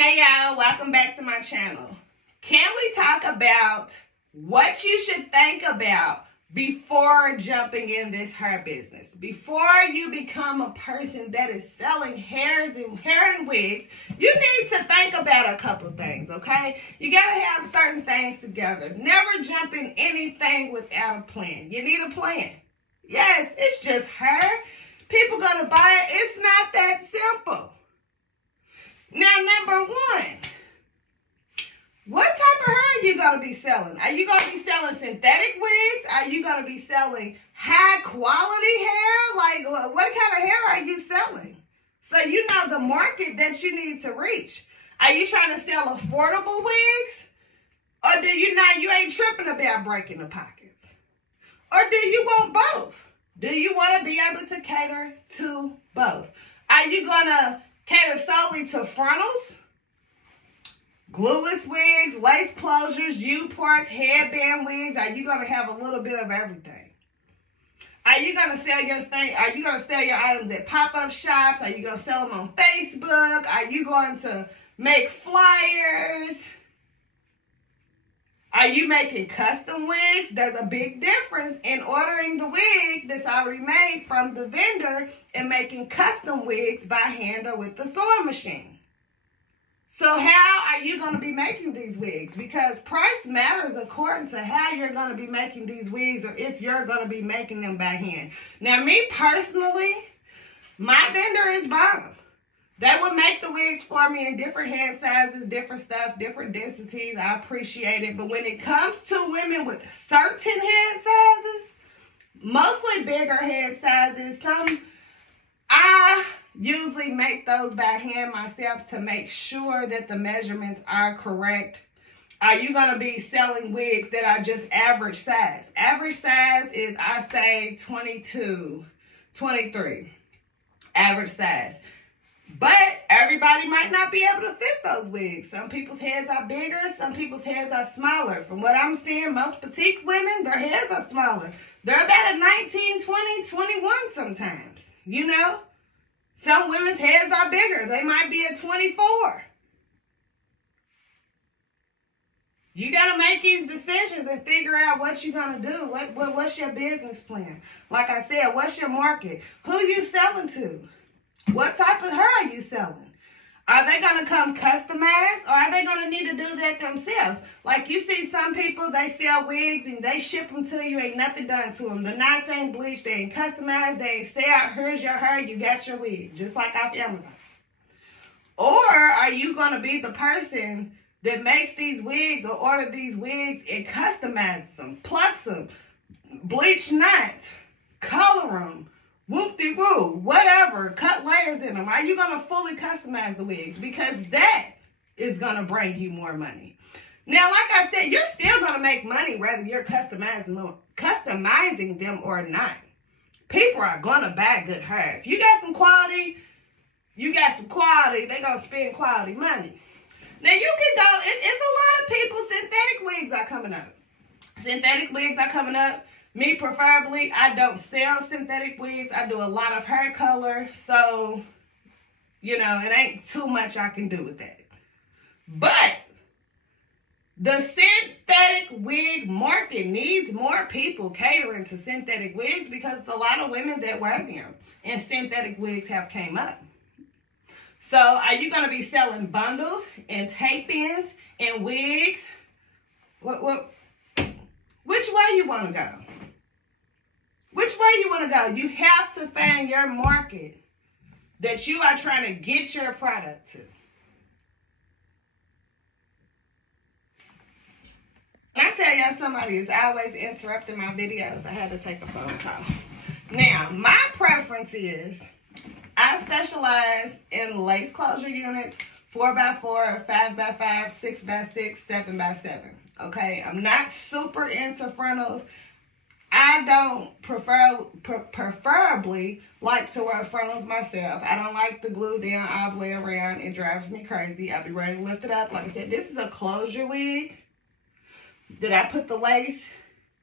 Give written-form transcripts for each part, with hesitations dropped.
Hey y'all, welcome back to my channel. Can we talk about what you should think about before jumping in this hair business? Before you become a person that is selling hair and wigs, you need to think about a couple things, okay? You gotta have certain things together. Never jump in anything without a plan. You need a plan. Yes, it's just hair. People gonna buy it. It's not that simple. Now, number one, what type of hair are you going to be selling? Are you going to be selling synthetic wigs? Are you going to be selling high quality hair? Like, what kind of hair are you selling? So you know the market that you need to reach. Are you trying to sell affordable wigs? Or do you not, you ain't tripping about breaking the pockets? Or do you want both? Do you want to be able to cater to both? Are you going to cater solely to frontals, glueless wigs, lace closures, U-parts, headband wigs? Are you going to have a little bit of everything? Are you going to sell your thing? Are you going to sell your items at pop-up shops? Are you going to sell them on Facebook? Are you going to make flyers? Are you making custom wigs? There's a big difference in ordering the wig that's already made from the vendor and making custom wigs by hand or with the sewing machine. So how are you going to be making these wigs? Because price matters according to how you're going to be making these wigs or if you're going to be making them by hand. Now, me personally, my vendor is bomb. They would make the wigs for me in different head sizes, different stuff, different densities. I appreciate it. But when it comes to women with certain head sizes, mostly bigger head sizes, I usually make those by hand myself to make sure that the measurements are correct. Are you going to be selling wigs that are just average size? Average size is, I say, 22, 23. Average size. But everybody might not be able to fit those wigs. Some people's heads are bigger, some people's heads are smaller. From what I'm seeing, most petite women, their heads are smaller. They're about a 19, 20, 21 sometimes, you know? Some women's heads are bigger. They might be at 24. You got to make these decisions and figure out what you're going to do. What's your business plan? Like I said, what's your market? Who you selling to? What type of hair are you selling? Are they going to come customized or are they going to need to do that themselves? Like you see some people, they sell wigs and they ship them to you. Ain't nothing done to them. The knots ain't bleached. They ain't customized. They ain't say, here's your hair. You got your wig. Just like off Amazon. Or are you going to be the person that makes these wigs or order these wigs and customizes them, plucks them, bleach knots, color them, whoop-de-woo, whatever, cut layers in them. Are you going to fully customize the wigs? Because that is going to bring you more money. Now, like I said, you're still going to make money whether you're customizing them or not. People are going to buy good hair. If you got some quality, they're going to spend quality money. Now, you can go, it's a lot of people, synthetic wigs are coming up. Synthetic wigs are coming up. Me, preferably, I don't sell synthetic wigs. I do a lot of hair color. So, you know, it ain't too much I can do with that. But the synthetic wig market needs more people catering to synthetic wigs because a lot of women that wear them and synthetic wigs have came up. So, are you going to be selling bundles and tape-ins and wigs? Which way you want to go? Which way you want to go? You have to find your market that you are trying to get your product to. When I tell y'all somebody is always interrupting my videos, I had to take a phone call. Now, my preference is I specialize in lace closure units, 4x4, 5x5, 6x6, 7x7. Okay, I'm not super into frontals. I don't preferably like to wear frontals myself. I don't like the glue down all the way around. It drives me crazy. I'll be ready to lift it up. Like I said, this is a closure wig. Did I put the lace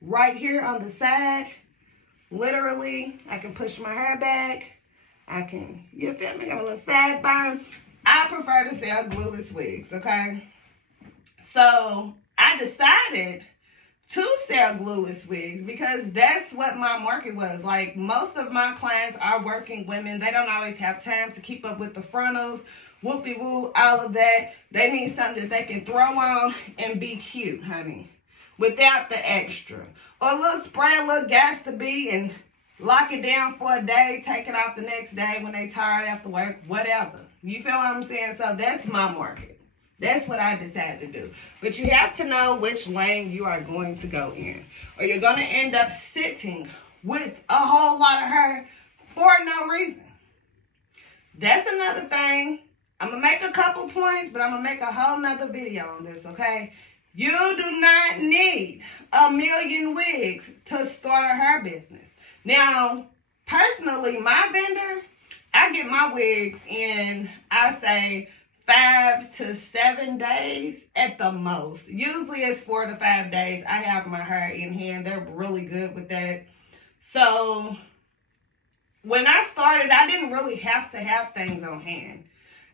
right here on the side? Literally, I can push my hair back. I can, you feel me? Got a little side bun. I prefer to sell glueless wigs, okay? So I decided to sell glueless wigs because that's what my market was. Like, most of my clients are working women. They don't always have time to keep up with the frontals, whoop-de-woo, all of that. They need something that they can throw on and be cute, honey, without the extra. Or a little spray, a little gas to be, and lock it down for a day, take it off the next day when they tired after work, whatever. You feel what I'm saying? So that's my market. That's what I decided to do. But you have to know which lane you are going to go in, or you're going to end up sitting with a whole lot of hair for no reason. That's another thing. I'm going to make a couple points, but I'm going to make a whole nother video on this, okay? You do not need 1,000,000 wigs to start a hair business. Now, personally, my vendor, I get my wigs in, I say, 5 to 7 days at the most. Usually it's 4 to 5 days. I have my hair in hand. They're really good with that. So when I started, I didn't really have to have things on hand.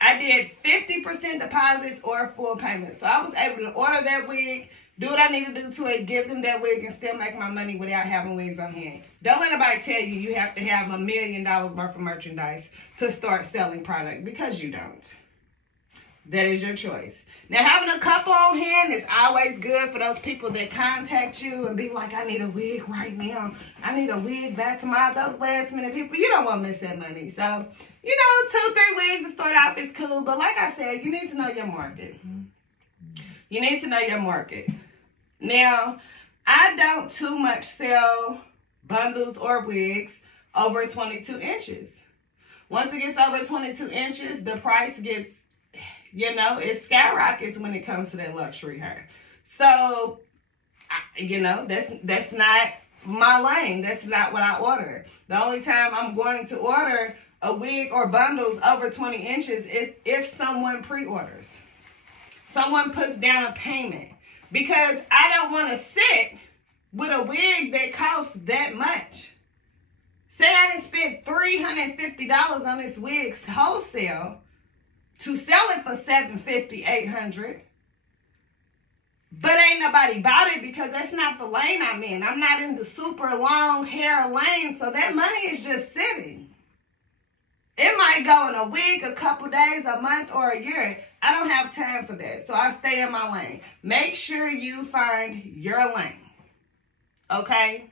I did 50% deposits or full payment. So I was able to order that wig, do what I need to do to it, give them that wig, and still make my money without having wigs on hand. Don't let anybody tell you you have to have $1 million worth of merchandise to start selling product, because you don't. That is your choice. Now, having a couple on hand is always good for those people that contact you and be like, I need a wig right now. I need a wig back tomorrow. Those last minute people, you don't want to miss that money. So, you know, 2, 3 wigs to start off is cool. But like I said, you need to know your market. You need to know your market. Now, I don't too much sell bundles or wigs over 22 inches. Once it gets over 22 inches, the price gets, you know, it skyrockets when it comes to that luxury hair. So, you know, that's not my lane. That's not what I order. The only time I'm going to order a wig or bundles over 20 inches is if someone pre-orders. Someone puts down a payment. Because I don't want to sit with a wig that costs that much. Say I done spent $350 on this wig wholesale to sell it for $750, $800. But ain't nobody bought it because that's not the lane I'm in. I'm not in the super long hair lane, so that money is just sitting. It might go in a week, a couple days, a month, or a year. I don't have time for that, so I stay in my lane. Make sure you find your lane, okay?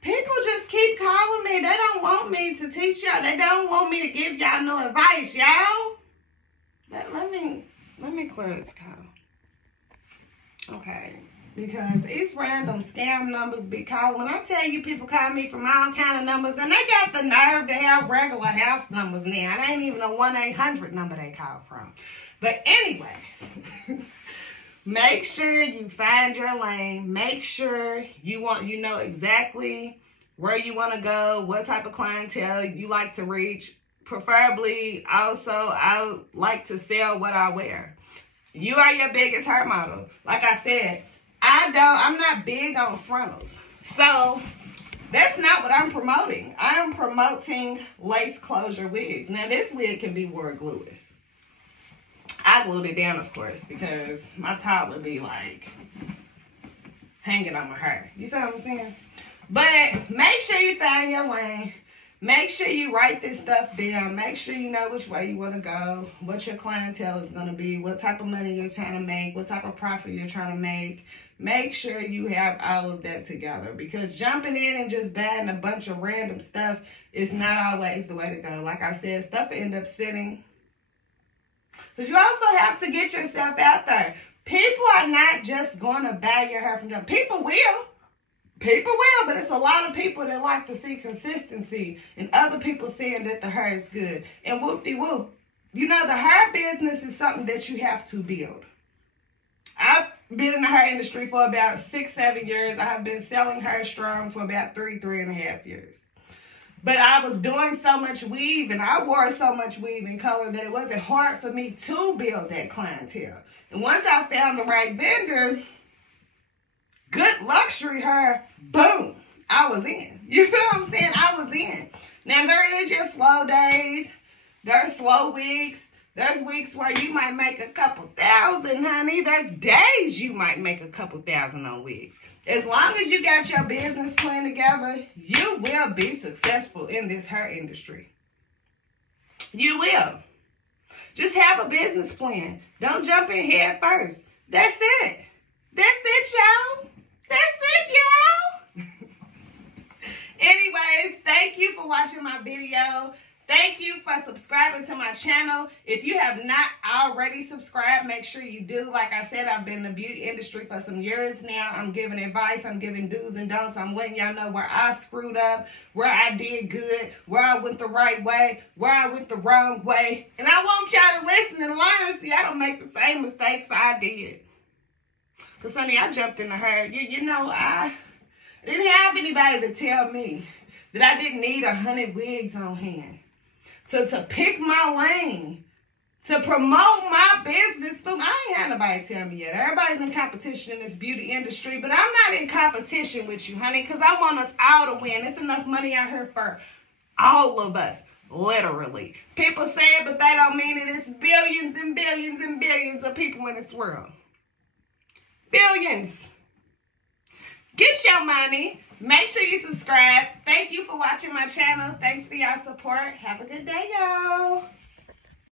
People just keep calling me. They don't want me to teach y'all. They don't want me to give y'all no advice, y'all. Let me clear this call. Okay. Because these random scam numbers be calling. When I tell you people call me from all kind of numbers, and they got the nerve to have regular house numbers now. It ain't even a 1-800 number they call from. But anyways, make sure you find your lane. Make sure you know exactly where you want to go, what type of clientele you like to reach. Preferably, also, I like to sell what I wear. You are your biggest hair model. Like I said, I'm not big on frontals. So that's not what I'm promoting. I am promoting lace closure wigs. Now, this wig can be wore glueless. I glued it down, of course, because my top would be like hanging on my hair. You feel what I'm saying? But make sure you find your lane. Make sure you write this stuff down. Make sure you know which way you want to go, what your clientele is going to be, what type of money you're trying to make, what type of profit you're trying to make. Make sure you have all of that together, because jumping in and just buying a bunch of random stuff is not always the way to go. Like I said, stuff will end up sitting. Because you also have to get yourself out there. People are not just going to buy your hair from them. People will. People will, but it's a lot of people that like to see consistency and other people saying that the hair is good. And whoop-de-whoop. You know, the hair business is something that you have to build. I've been in the hair industry for about 6-7 years. I have been selling hair strong for about 3.5 years. But I was doing so much weave and I wore so much weave and color that it wasn't hard for me to build that clientele. And once I found the right vendor, good luxury hair, boom, I was in. You feel what I'm saying? I was in. Now, there is your slow days. There's slow weeks. There's weeks where you might make a couple thousand, honey. There's days you might make a couple thousand on wigs. As long as you got your business plan together, you will be successful in this hair industry. You will. Just have a business plan. Don't jump in head first. That's it. That's it, y'all. That's it, y'all. Anyways, thank you for watching my video. Thank you for subscribing to my channel. If you have not already subscribed, make sure you do. Like I said, I've been in the beauty industry for some years now. I'm giving advice. I'm giving do's and don'ts. I'm letting y'all know where I screwed up, where I did good, where I went the right way, where I went the wrong way. And I want y'all to listen and learn so y'all don't make the same mistakes I did. Because, honey, I jumped in the hair. You know, I didn't have anybody to tell me that I didn't need 100 wigs on hand. To pick my lane, to promote my business. I ain't had nobody tell me yet. Everybody's in competition in this beauty industry, but I'm not in competition with you, honey, because I want us all to win. There's enough money out here for all of us, literally. People say it, but they don't mean it. It's billions and billions and billions of people in this world. Billions. Get your money. Make sure you subscribe. Thank you for watching my channel. Thanks for your support. Have a good day, y'all.